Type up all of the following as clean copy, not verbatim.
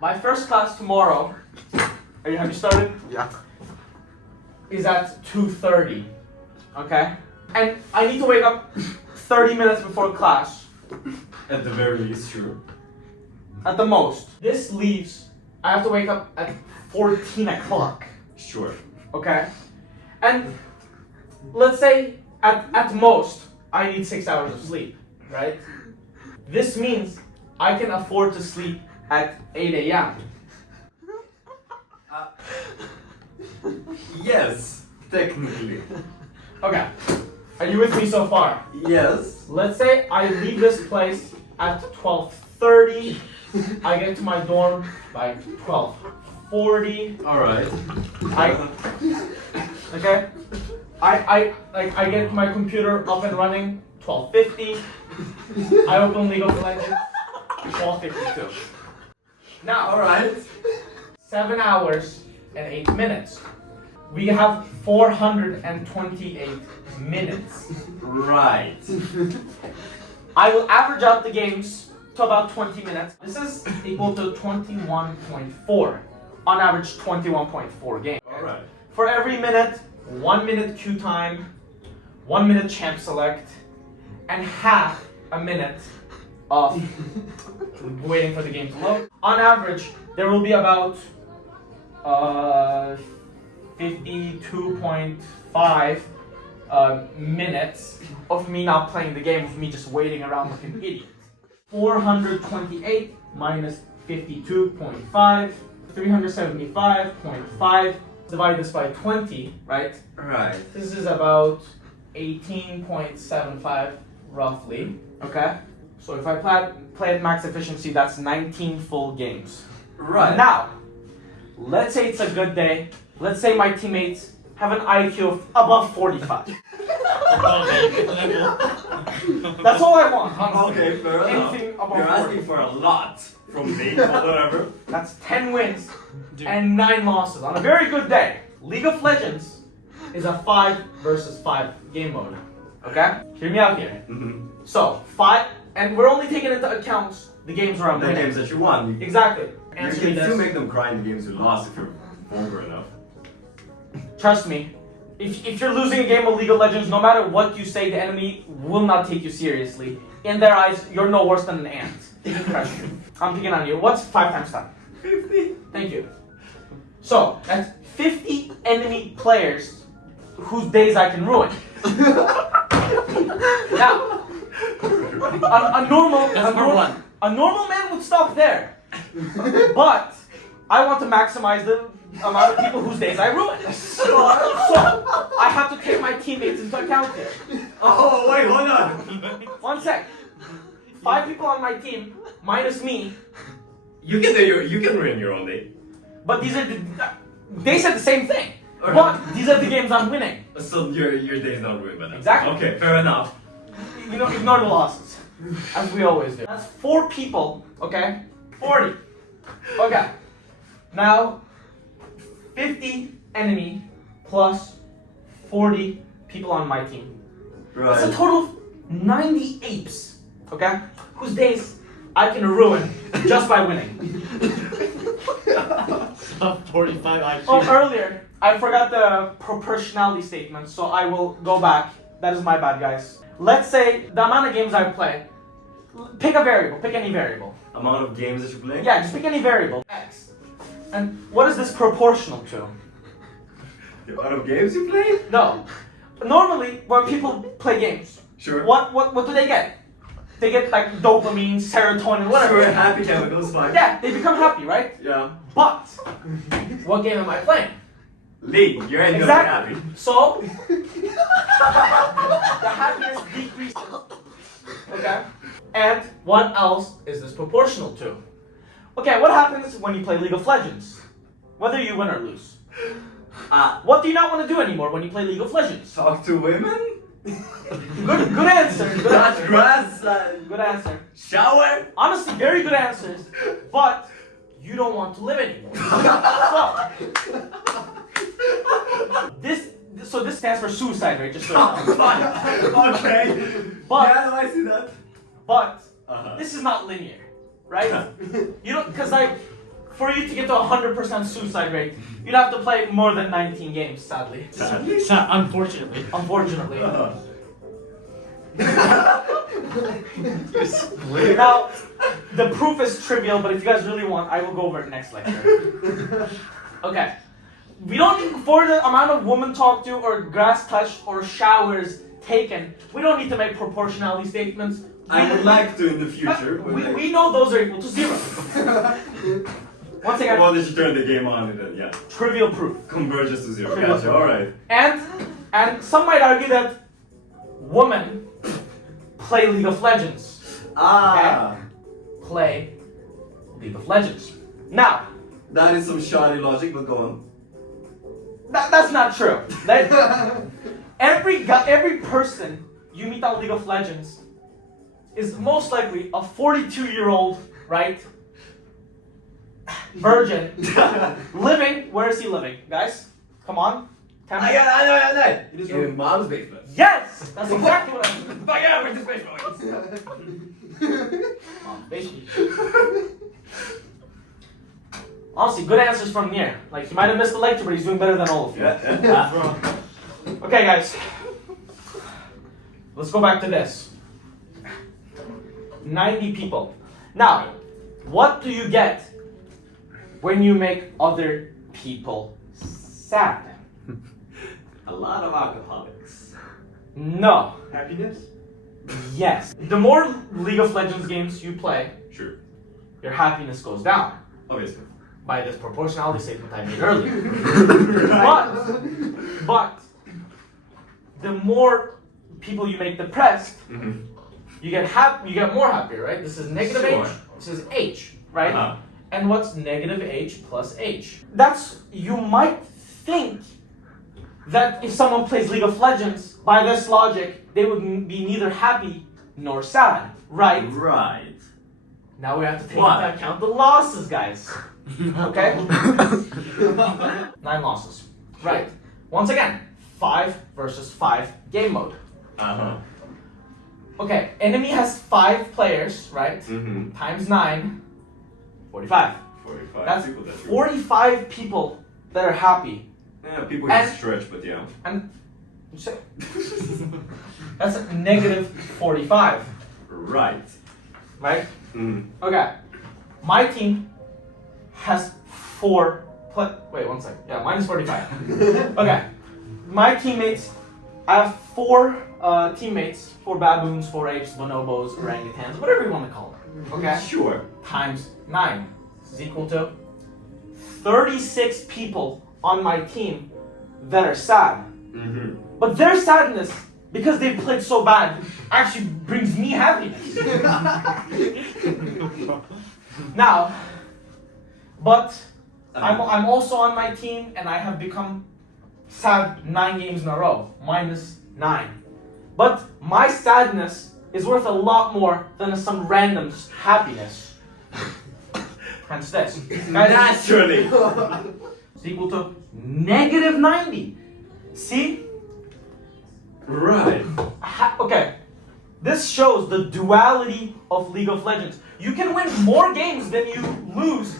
My first class tomorrow, have you started? Yeah. Is at 2:30, okay? And I need to wake up 30 minutes before class. At the very least, sure. At the most. This leaves, I have to wake up at 14 o'clock, Sure. okay? And let's say at most, I need 6 hours of sleep, right? This means I can afford to sleep at 8 a.m. Yes, technically. Okay, are you with me so far? Yes. Let's say I leave this place at 12:30. I get to my dorm by 12:40. Alright. I get my computer up and running 12:50. I open League of Legends 12:52. Now, Alright. 7 hours and 8 minutes. We have 428 minutes. Right. I will average out the games to about 20 minutes. This is equal to 21.4. On average, 21.4 games. Alright. For every minute, 1 minute queue time, 1 minute champ select, and half a minute of waiting for the game to load. On average, there will be about 52.5 minutes of me not playing the game, of me just waiting around like an idiot. 428 minus 52.5, 375.5. Divide this by 20, right? Right. This is about 18.75 roughly, okay? So if I play at max efficiency, that's 19 full games. Right. Now, let's say it's a good day. Let's say my teammates have an IQ of above 45. That's all I want, honestly. Okay, fair enough. Anything above You're 40. asking for a lot from me, or whatever. That's 10 wins and 9 losses on a very good day. League of Legends is a 5 versus 5 game mode. Okay? Hear me out here. Mm-hmm. So, 5, and we're only taking into account the games where I'm The winning. games that you won. Exactly. You Answer me can still this. make them cry in the games you lost if you're vulgar enough. Trust me, if you're losing a game of League of Legends, no matter what you say, the enemy will not take you seriously. In their eyes, you're no worse than an ant. They can crush you. I'm picking on you. What's 5 times 10? 50. Thank you. So, that's 50 enemy players whose days I can ruin. Now, a normal man would stop there. But I want to maximize the amount of people whose days I ruin. So I have to take my teammates into account here. Oh, wait, hold on. 1 sec. 5 people on my team, minus me, You can ruin your own day. but they said the same thing. But these are the games I'm winning. So your day's not ruined by that. Exactly. Okay, fair enough. You know, ignore the losses, as we always do. That's 4 people, okay? 40. Okay. Now, 50 enemy plus 40 people on my team. That's a Right. total of 90 apes, okay? Whose days I can ruin just by winning. 45 IQ. Oh, earlier, I forgot the proportionality statement, so I will go back. That is my bad, guys. Let's say the amount of games I play. Pick a variable, pick any variable. Amount of games that you play? Yeah, just pick any variable. X. And what is this proportional to? The amount of games you play? No. Normally, when people play games, Sure. what do they get? They get like dopamine, serotonin, whatever. Sure, happy chemicals, fine. Yeah, they become happy, right? Yeah. But what game am I playing? League, you're ending up Exactly. happy. So the happiness decreases. Okay? And what else is this proportional to? Okay, what happens when you play League of Legends? Whether you win or lose. What do you not want to do anymore when you play League of Legends? Talk to women? Good answer. Good Touch answer. grass? Good answer. Shower? Honestly, very good answers. But you don't want to live anymore. So this stands for suicide rate, just so you know. Okay. But Yeah, I see that. but Uh-huh. this is not linear, right? You don't, because like for you to get to 100% suicide rate, you'd have to play more than 19 games, sadly. Unfortunately. Unfortunately. You split. Now, the proof is trivial, but if you guys really want, I will go over it next lecture. Okay. We don't need, for the amount of women talked to, or grass touched, or showers taken, we don't need to make proportionality statements. I would like to in the future. We know those are equal to 0. Once again, Well, did you turn the game on and then, yeah. trivial proof. Converges to 0. Trivial Gotcha, proof. alright. And some might argue that women play League of Legends. Ah! Play League of Legends. Now, That is some shoddy logic, but go on. that's not true. Every person you meet on League of Legends is most likely a 42-year-old, right? Virgin. Living. Where is he living? Guys, come on. Tell me. I know. It is in mom's basement. Yes! That's exactly what I'm doing. Fuck yeah, where's this basement? Basically. Honestly, good answers from Nier. Like, he might have missed the lecture, but he's doing better than all of you. Yeah. Okay, guys. Let's go back to this. 90 people. Now, what do you get when you make other people sad? A lot of alcoholics. No. Happiness? Yes. The more League of Legends games you play, Sure. your happiness goes down. Obviously. By this proportionality statement I made earlier. But the more people you make depressed, Mm-hmm. you get more happier, right? This is negative Sure. H. This is H, right? Uh-huh. And what's negative H plus H? You might think that if someone plays League of Legends, by this logic, they would be neither happy nor sad, right? Right. Now we have to take What? into account the losses, guys. Okay? 9 losses. Right. Once again, 5 versus 5 game mode. Uh-huh. Okay, enemy has 5 players, right? Mm-hmm. Times 9, 45. 45 That's people, that's true. 45 people that are happy. Yeah, people And- just stretch, but yeah. And that's a negative 45, Right. right? Mm. Okay, my team has 4. Wait, one second. Yeah, minus 45. Okay, my teammates. I have 4 teammates, 4 baboons, 4 apes, bonobos, orangutans, whatever you want to call them. Okay, Sure. times 9 is equal to 36 people on my team that are sad. Mm-hmm. But their sadness, because they've played so bad, actually brings me happiness. Now, but I'm also on my team, and I have become sad 9 games in a row, minus 9. But my sadness is worth a lot more than some random's happiness. Hence this. Guys, Naturally. it's equal to negative 90. See? Right. Okay. This shows the duality of League of Legends. You can win more games than you lose,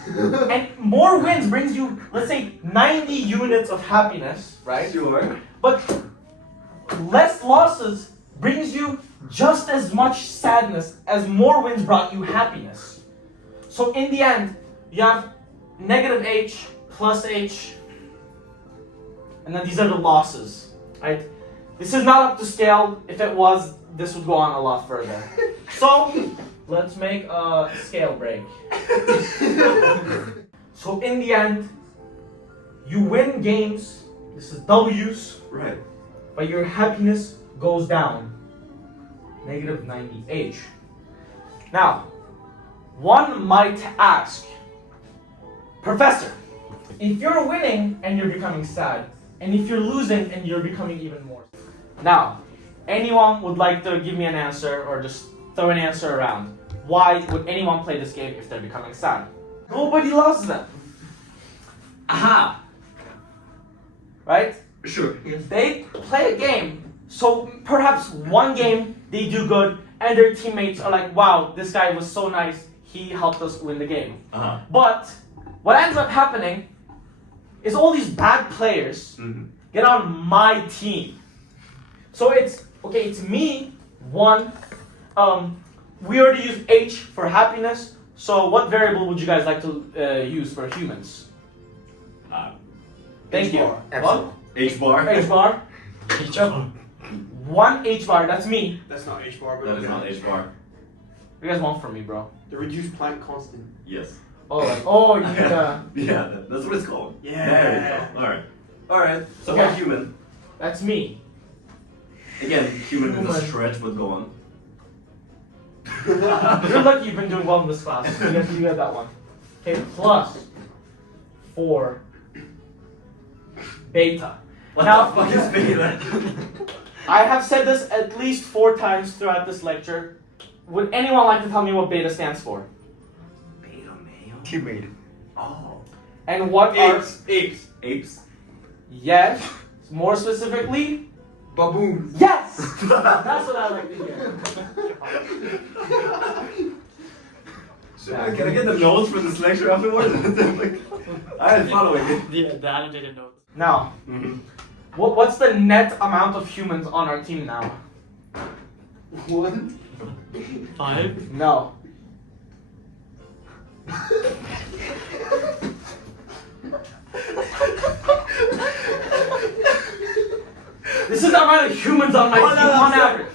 and more wins brings you, let's say, 90 units of happiness, right? Sure. But less losses brings you just as much sadness as more wins brought you happiness. So in the end, you have negative H plus H, and then these are the losses, right? This is not up to scale. If it was, this would go on a lot further. So let's make a scale break. So in the end, you win games. This is W's. Right. But your happiness goes down. Negative 90H. Now, one might ask, Professor, if you're winning and you're becoming sad, and if you're losing and you're becoming even more. Now, anyone would like to give me an answer or just throw an answer around? Why would anyone play this game if they're becoming sad? Nobody loves them. Aha. Right? Sure. They play a game, so perhaps one game they do good, and their teammates are like, wow, this guy was so nice, he helped us win the game. Uh-huh. But what ends up happening is all these bad players get on my team. So it's me, 1. We already used H for happiness. So what variable would you guys like to use for humans? Thank you. What? H bar. H bar. 1 H bar. That's me. That's not H bar, but That is okay. not H bar. What do you guys want from me, bro? The reduced Planck constant. Yes. Oh, you need Yeah, that's what it's called. Yeah. There you go. Alright. So Okay. for human. That's me. Again, human with a Human. stretch would go on. You're lucky you've been doing well in this class. You get that one. Okay, plus 4 beta. What Now- the fuck is beta? I have said this at least 4 times throughout this lecture. Would anyone like to tell me what beta stands for? Beta male? Teammate. Oh. And what are... Apes. Apes? Yes. More specifically... Baboons. Yes! That's what I like to hear. Can I get the notes for this lecture afterwards? I'm following it. The annotated notes. Now, what's the net amount of humans on our team now? 1. 5. No. This is the amount of humans on my Oh, team no, on sorry. average.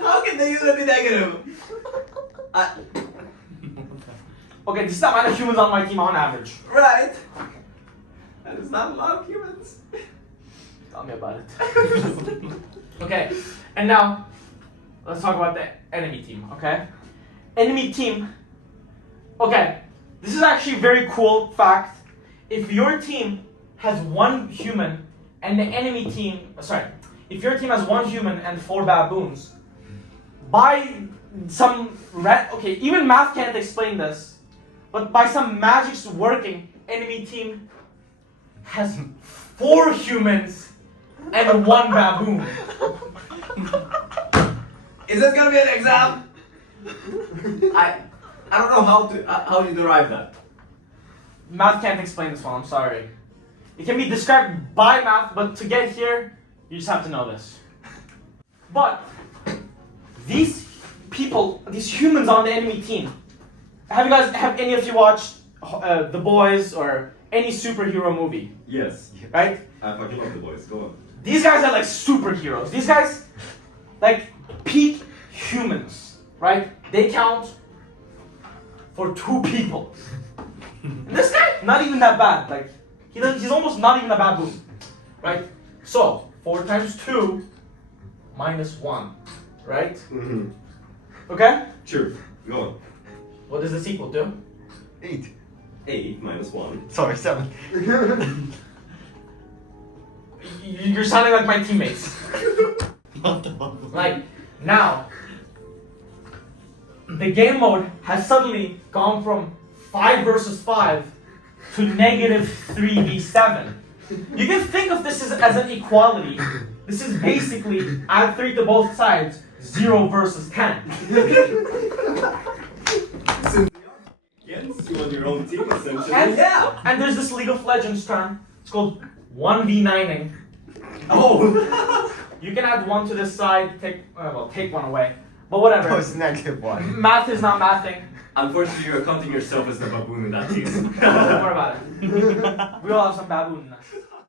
How can they use any negative? Okay, this is the amount of humans on my team on average. Right. That is not a lot of humans. Tell me about it. Okay, and now let's talk about the enemy team, okay? Enemy team. Okay, this is actually a very cool fact. If your team has 1 human and the enemy team, if your team has 1 human and 4 baboons, by some even math can't explain this, but by some magic's working, enemy team has 4 humans and 1 baboon. Is this gonna be an exam? I don't know how you derive that. Math can't explain this one, I'm sorry. It can be described by math, but to get here, you just have to know this. But these people, these humans on the enemy team, have any of you watched The Boys or any superhero movie? Yes. Right? I fucking love the boys. Go on. These guys are like superheroes. These guys, like peak humans, right? They count for 2 people. And this guy, not even that bad. Like he's almost not even a baboon, right? So 4 times 2 minus 1, right? Okay. Sure. Go on. What does this equal to? 8. 8 minus 1. Sorry, 7. You're sounding like my teammates. What the fuck? Like, now, the game mode has suddenly gone from 5 versus 5 to negative 3v7. You can think of this as an equality. This is basically add 3 to both sides, 0 versus 10. Against you on your own team, essentially. And there's this League of Legends term. It's called 1v9ing. Oh! You can add 1 to this side, take 1 away. But whatever. Oh, it's -1. Math is not mathing. Unfortunately, you're counting yourself as the baboon in that case. Don't worry about it. We all have some baboon in us.